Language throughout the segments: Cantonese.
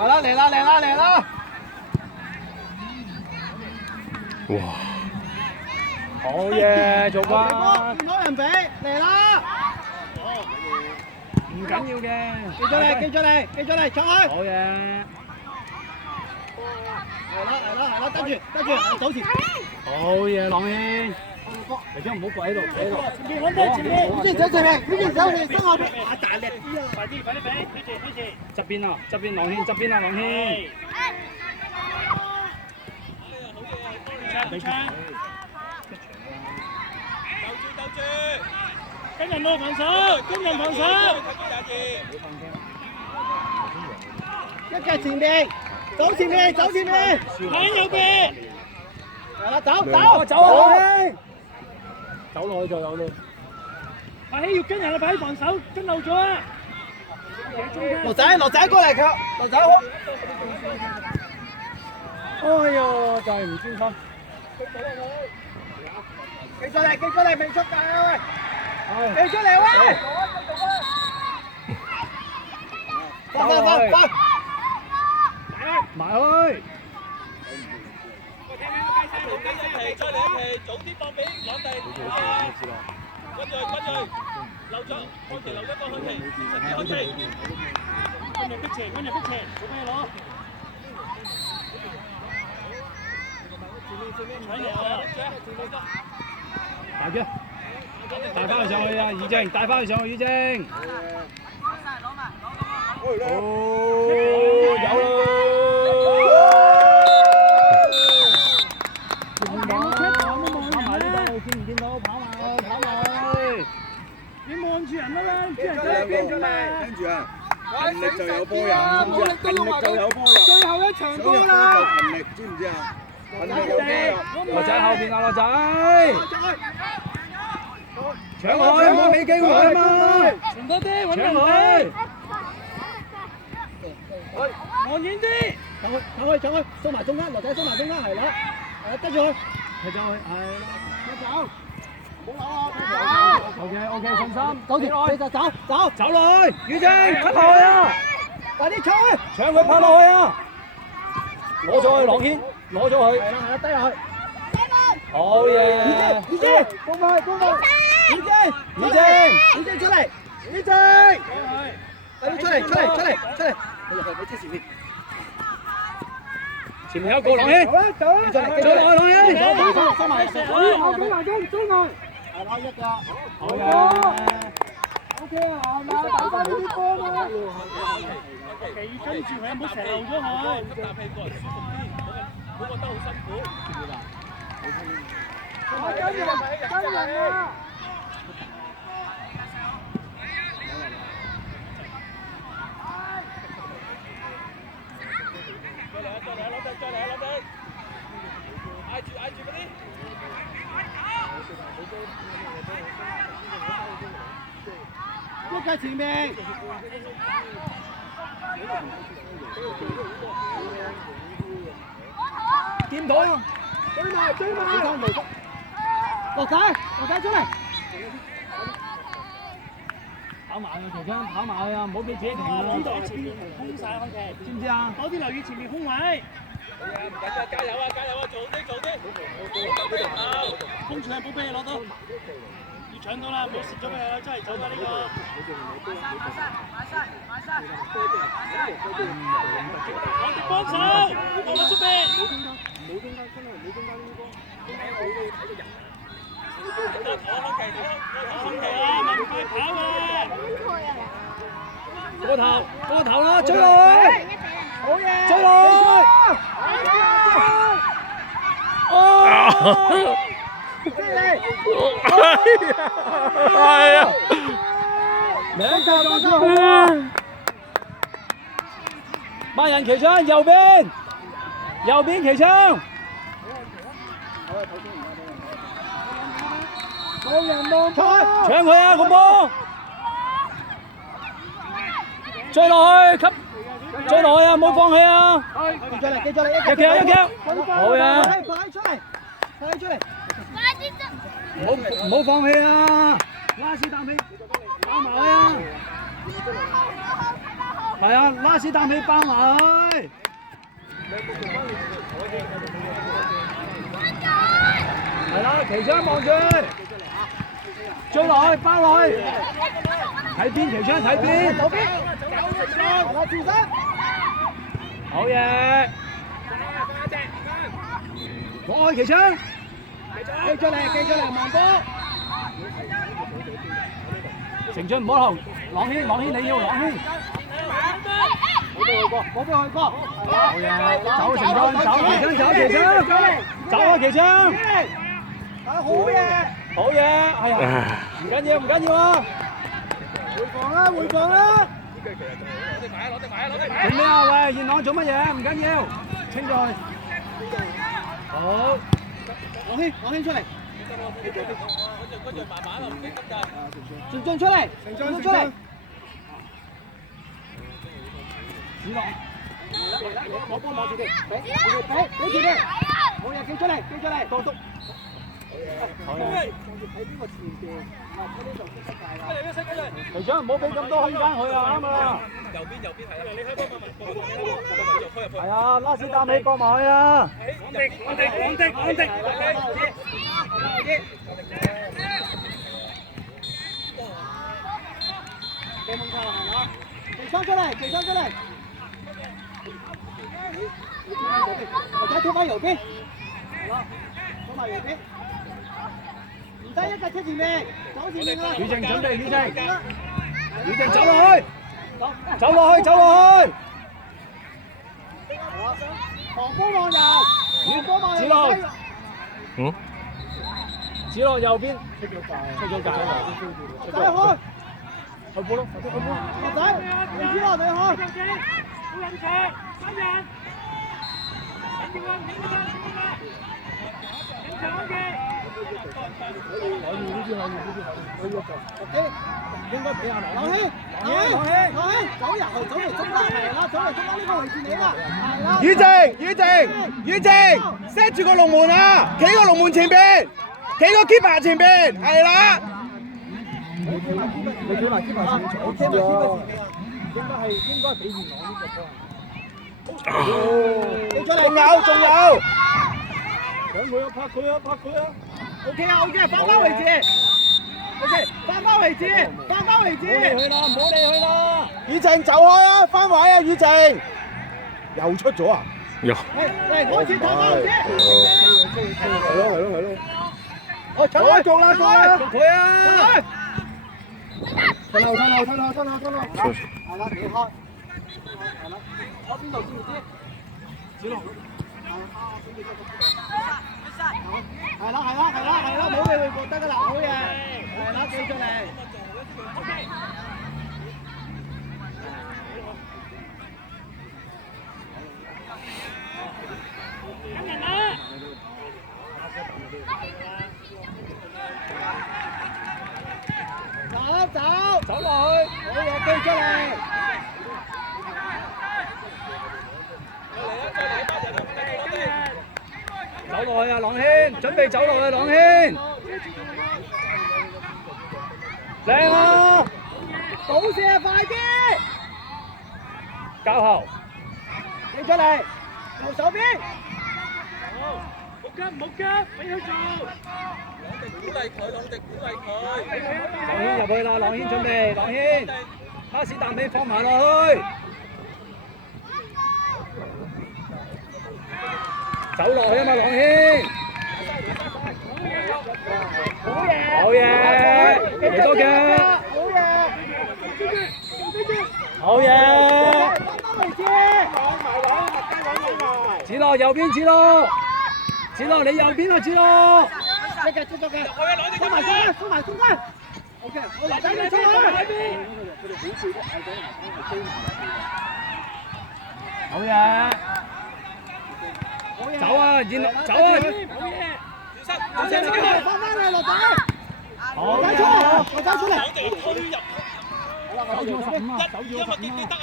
嚟啦嚟啦嚟啦嚟啦！哇！好嘢，做波啩！見到人俾嚟啦！唔緊要嘅。記咗你，記咗你，記咗你，出去！好嘢。係啦，跟住，走前。好嘢，朗軒。嚟咗唔好跪喺度，企喺度。前面，呢邊走前面，呢邊走你身後邊。啊，大力啲啊！快啲俾，推住。側邊啊，側邊朗軒，側邊啊，朗軒。你唱。鬥住，跟人咯，防守，跟人防守。一腳前面，走前面，喺右邊。係啦，走啊！走落去就有啦。阿希要跟人啊，快啲防守，跟漏咗啊！羅仔過嚟佢，羅仔好。哎呀，就係唔專心。記咗你，未出界啊喂！記出嚟喂！快！埋去。再嚟一皮，早啲放俾朗地。跟住，漏咗，開期漏咗個開期，開期。跟住逼前，做咩攞？大嘅，帶翻佢上去啊！宇正，帶翻佢上去，宇正。哦，有跑埋呢度，見唔見到？跑埋。你望住人啦，跟住啊！勤力就有波人，勤力就有波人。最後一場波啦！勤力知唔知啊？勤力有波人。羅仔後邊啊，羅仔。搶佢，冇俾機會佢嘛！長多啲，揾人搶佢。望遠啲。搶佢，收埋中間，羅仔收埋中間係啦。跟住佢，踢咗佢，係。走。OK，信心，走落去，宇正，出落去啊！快啲搶！搶佢拍落去啊！攞咗佢，朗軒，攞咗佢。係啦，低落去。好嘢！宇正，攻佢！宇正出嚟！宇正，快啲出嚟！你入去，你前面。前面有一個朗軒，走啦！再落去朗軒。收埋中外。攞一個，好嘅。 OK 啊，係嘛？打翻呢啲波嘛。企跟住佢，唔好成日漏咗佢。咁搭氣個人舒服啲，冇覺得好辛苦。跟人啊！再嚟，攞地，挨住嗰啲。 碌喺前面，見到啊！追埋，落仔出嚟，跑埋去條槍，跑埋去啊！唔好俾自己停啊！往到前面空晒空期，知唔知啊？多啲留意前面空位。唔緊要，加油啊！做啲。空住係冇俾你攞到。 搶到啦，唔好蝕咗佢啦，真係走啦呢個。我哋幫手，我哋出邊。冇中間，真係冇中間呢個。我快跑啊！個頭啦，追落去！好嘢！追落去！哦！ 係啊！兩球多數。萬人旗槍右邊旗槍。冇人望出，搶佢啊！個波！追落去，追落去啊！唔好放棄啊！記咗你，一腳，好嘢！快出嚟！ 唔好放棄啊！拉屎啖氣，打埋去啊！係啊，拉屎啖氣包埋去。係啦，旗槍望住，追落去，包落去。睇邊旗槍，睇邊。左邊。係啦，轉身。好嘢。放開旗槍。記住嚟，慢波。成俊唔好後，朗軒你要朗軒。冇俾佢過。好嘢，走成俊，走旗槍，走啊旗槍。好嘢，係啊，唔緊要啊。回防啦。做咩啊？喂，燕朗做乜嘢？唔緊要，清咗去。好，朗軒出嚟。跟住慢慢唔激咁滯。成俊出嚟。子樂。攞波望住佢，俾住佢。好嘢，記出嚟，多督。好嘢。喺邊個前邊？嗰啲就識世界啦。隊長唔好俾咁多空間佢啊，啱啊！右邊係啊，你開波咪。係啊，拉屎啖氣過埋去啊！穩定。幾猛球係嘛？旗槍出嚟。或者拖翻右邊，係啦，拖埋右邊。唔得一架車前面，走前面啦。雨靜準備，雨靜走落去。防波望人，子樂右邊，出咗界，去波咯，阿仔，子樂你去。應該俾阿朗軒，走嚟中間係啦，走嚟中間呢個位置你啦，係啦。雨靜 ，set 住個龍門啊，企個龍門前邊，企個 keeper 前邊，係啦。你企埋 keeper 前面，我企埋 keeper 前面啊，應該俾燕朗呢個波啊。仲有。等佢啊，拍佢啊。OK，翻返位置。翻返位置。唔好理佢啦。雨靜走開啊，翻位啊，雨靜。又出咗啊？嚟，開始翻返位置。係咯。我做啦，佢啊。吞後。係啦，你開。係啦，我邊度知唔知？子龍。係啦，冇俾佢覺得㗎啦，好嘢，係啦，記住嚟。跟人啦！走落去，好嘢，記出嚟。走落去啊，朗軒，準備走落去，朗軒。靚啊！補射快啲！交後，你出嚟，右手邊。好，唔好急，俾佢做。朗迪鼓勵佢。朗軒入去啦，朗軒準備，朗軒，巴士啖氣放埋落去。走落去啊嘛，朗軒！好嘢！嚟多腳！好嘢！子樂右邊，子樂你右邊啊，子樂！出咗嘅，收埋中間。OK， 我嚟仔你出去。好嘢！走啊，走啊！好嘢！放翻嚟，落仔！好嘢！落仔出嚟！走咗15啊！走咗15啊！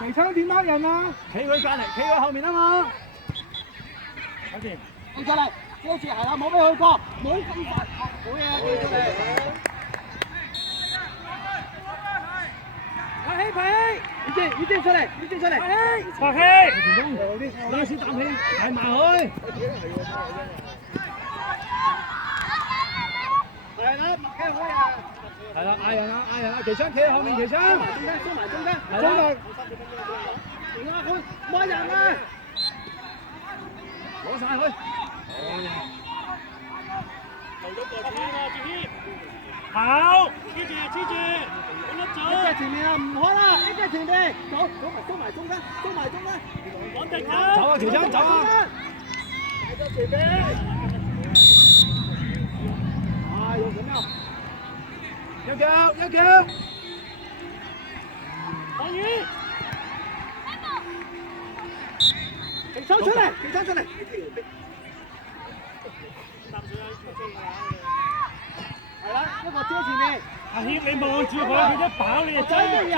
旗槍點掹人啊？企佢隔離，企佢後面啊嘛！搞掂！放出嚟，遮住係啦，冇俾佢過，冇咁快。好嘢，記住你。起排起，雨天出嚟，雨天出嚟，拍氣，拉屎啖氣，排埋佢。係啦，麥雞好呀。係啦，嗌人啊，嗌人啊，旗槍企喺後面，旗槍。收埋中間，係啦。停下佢，冇人啊！攞晒佢。留咗個錢啊，志謙。好，黐住，咁樣走。一隻前面啊，唔開啦，一隻前面，走埋中間，穩定走。走啊，旗槍，走啊！喺咗前面。啊，有咁樣。一腳。可以。旗槍出嚟。係啦，一個遮前面。阿謙，你望住佢，佢一跑你就追啦。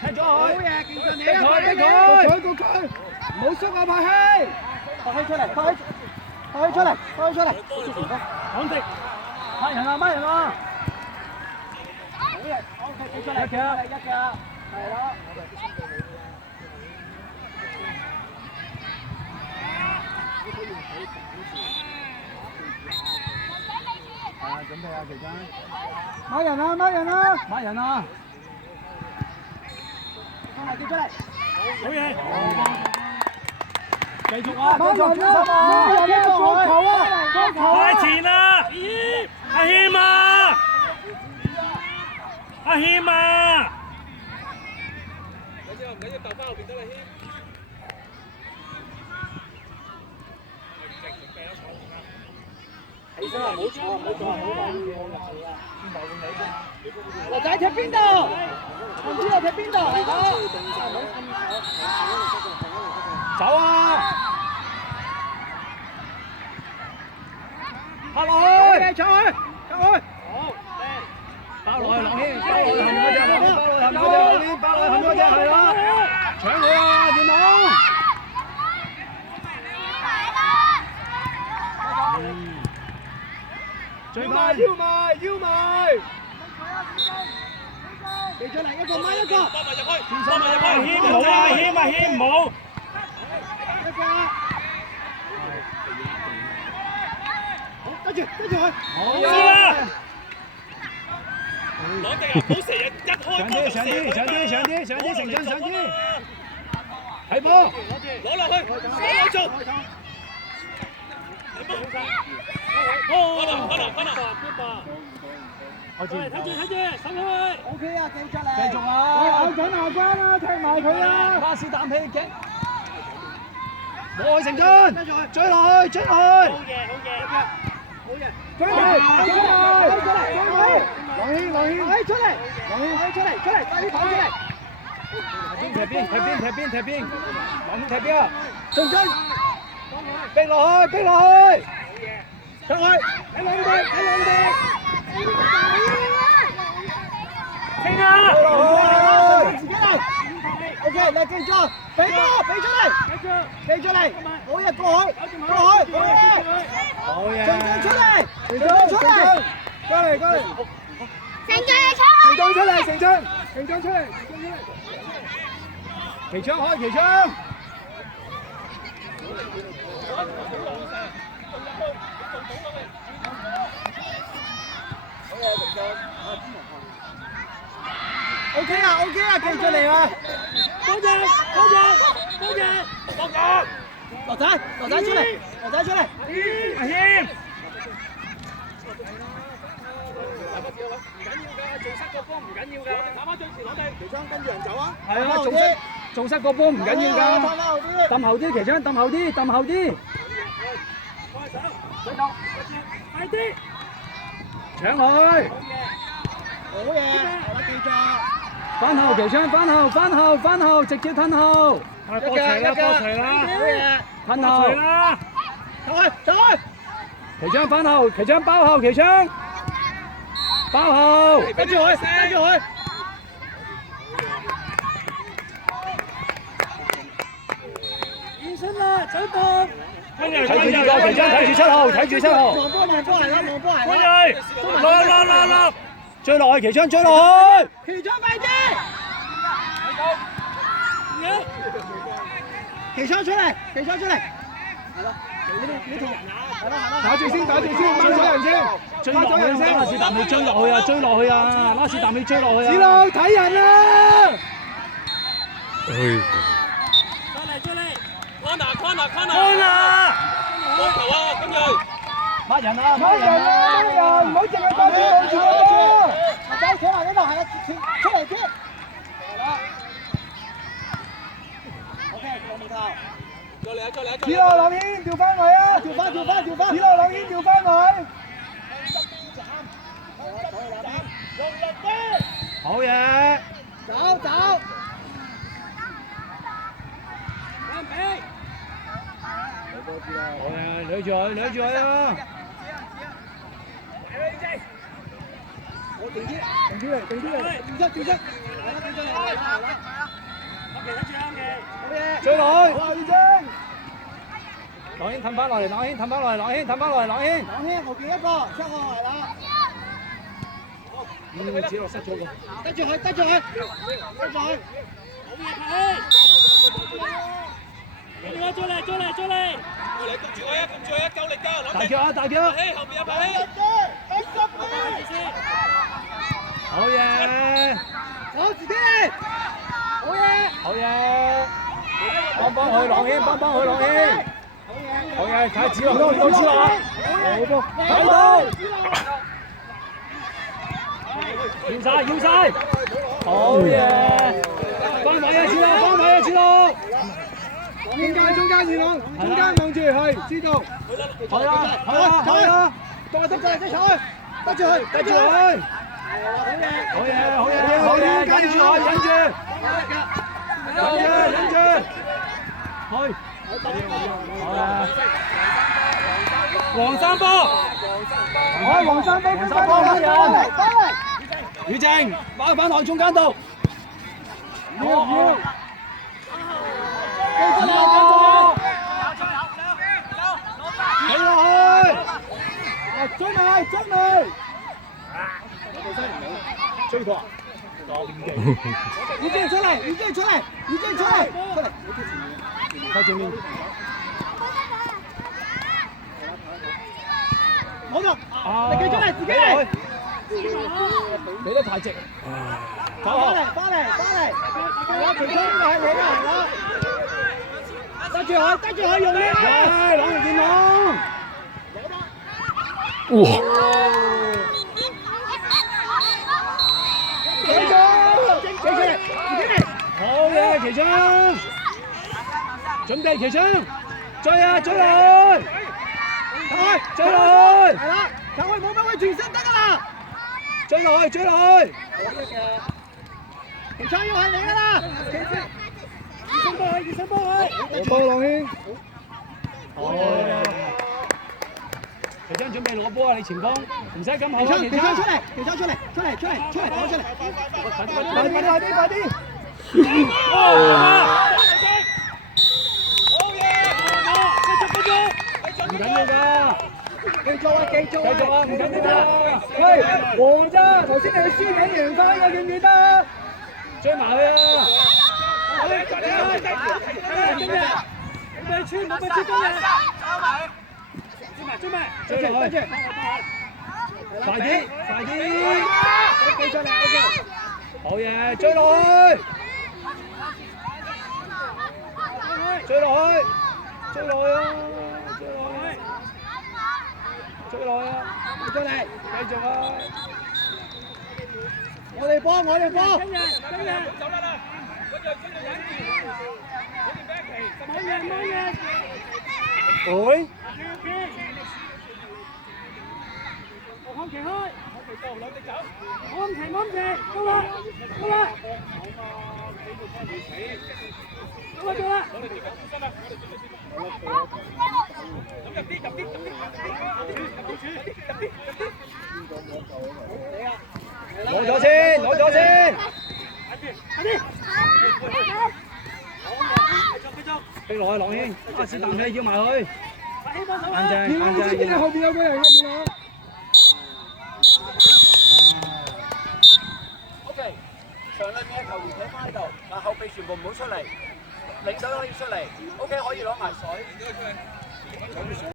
踢咗佢。好嘢，見到你啊！逼佢，唔好縮啊！拍氣出嚟。穩定。乜人啊！好嘢 ，OK， 企出嚟，一腳，係啦。準備啊，旗軍！買人啊！叫出嚟！好嘢！繼續啊！太前啦！阿謙啊！唔緊要，搭翻後邊得啦，謙。起身啊！唔好坐。羅仔踢邊度？唔知你踢邊度？走啊！拍落去！搶佢！好，包落去，朗軒，包落去後面嗰隻，係啦，搶佢啊！電腦！最快！腰埋！企出嚟，一個掹一個。幫埋入去，謙冇啊！謙冇。一個。好，跟住佢。好啦。攞定啊！唔好成日一開波就射。上啲，成真上啲。睇波。攞落去，攞做。翻啦！睇住，守佢。OK 啊，繼續啊！咬緊牙關啊，踢埋佢啊！巴士啖氣嘅。冇去成真，追落去！好嘢！追嚟！朗軒出嚟！快啲跑出嚟！踢邊！朗軒踢邊啊！成真，逼落去！上去！喺兩邊！清啊！自己嚟 ！OK， 你記住，俾出嚟！好嘢，過去！好嘢！成真出嚟！過嚟！成真出嚟！旗槍開！OK 啊，繼續嚟啊！多謝！羅仔出嚟！阿謙。做失個波唔緊要㗎，打返最前攞地，旗槍跟住人走啊！係啊，做失個波唔緊要㗎，揼後啲，旗槍揼後啲，揼後啲，快啲！搶佢！好嘢，係啦，記住。翻後旗槍，翻後，直接褪後。波齊啦！好嘢，褪後。啦！走開！旗槍翻後，旗槍包後，旗槍包後。跟住佢。現身啦，走動！睇住呢個，其中睇住7號，睇住7號。望波嚟啦，望波嚟關啦。鋭，落，追落去，其中追落去。其中快啲！其中出嚟，其中出嚟。係咯，你同人啊，係咯。打住先，打住先，掹咗人先，追落去先。拉士達尾追落去啊，追落去啊，拉士達尾追落去啊。子路睇人啊！corner，波球啊，跟住。乜人啊？乜人啊？乜人？唔好淨係掛住望住個波。仔企埋呢度，係啊，出嚟先。係啦。OK，冇問題。再嚟，子路朗軒調翻位啊！調翻。子路朗軒調翻位。好嘢！走。好嘢，捋住佢啊！定啲嚟，調出。係啦。追落去！好，朗軒褪翻落嚟，朗軒，後邊一個7號係啦。子路失咗個。得住佢。再嚟。跟住佢啊，夠力㗎，大腳！後邊有排氣。好嘢！走自己嚟。好嘢。幫佢朗軒，好嘢！睇子路，到子路啊！好波，睇到。要晒！好嘢！翻位啊，子路！中間二浪，中間望住係，知道。係啦，得住佢。好嘢，忍住。去。黃山波，乜人？宇正，翻落中間度。要。睇落去，追埋，追過，宇正出嚟，靠正面，好咗，你企出嚟，自己嚟，俾得太直，翻嚟，我其中係你啊！得住佢用力啊！朗源電網，哇！企出嚟，好嘢，其中，準備其中，追落去，係啦，等佢冇返去全身得㗎啦，追落去，其中要係你㗎啦，熱身波去，朗軒，好，其中準備攞波啊！你前鋒唔使咁後，其中出嚟，攞出嚟，快啲！唔緊要㗎，繼續啊，唔緊要㗎。喂，黃咋？頭先你輸緊贏翻嘅，記唔記得？追埋去啊！追落去，快啲！好嘢，追落去！追落去啊！追落去啊！再嚟，繼續啊！我哋幫！走啦！喂！看旗開，兩隻走，安停，到啦！到啦！攞咗先！飛落去，朗軒，阿士達氣要埋去。靜，元朗，你知唔知你後邊有個人啊？元朗。OK， 場裏面嘅球員企翻喺度，嗱後備全部唔好出嚟，領隊可以出嚟。OK， 可以攞埋水。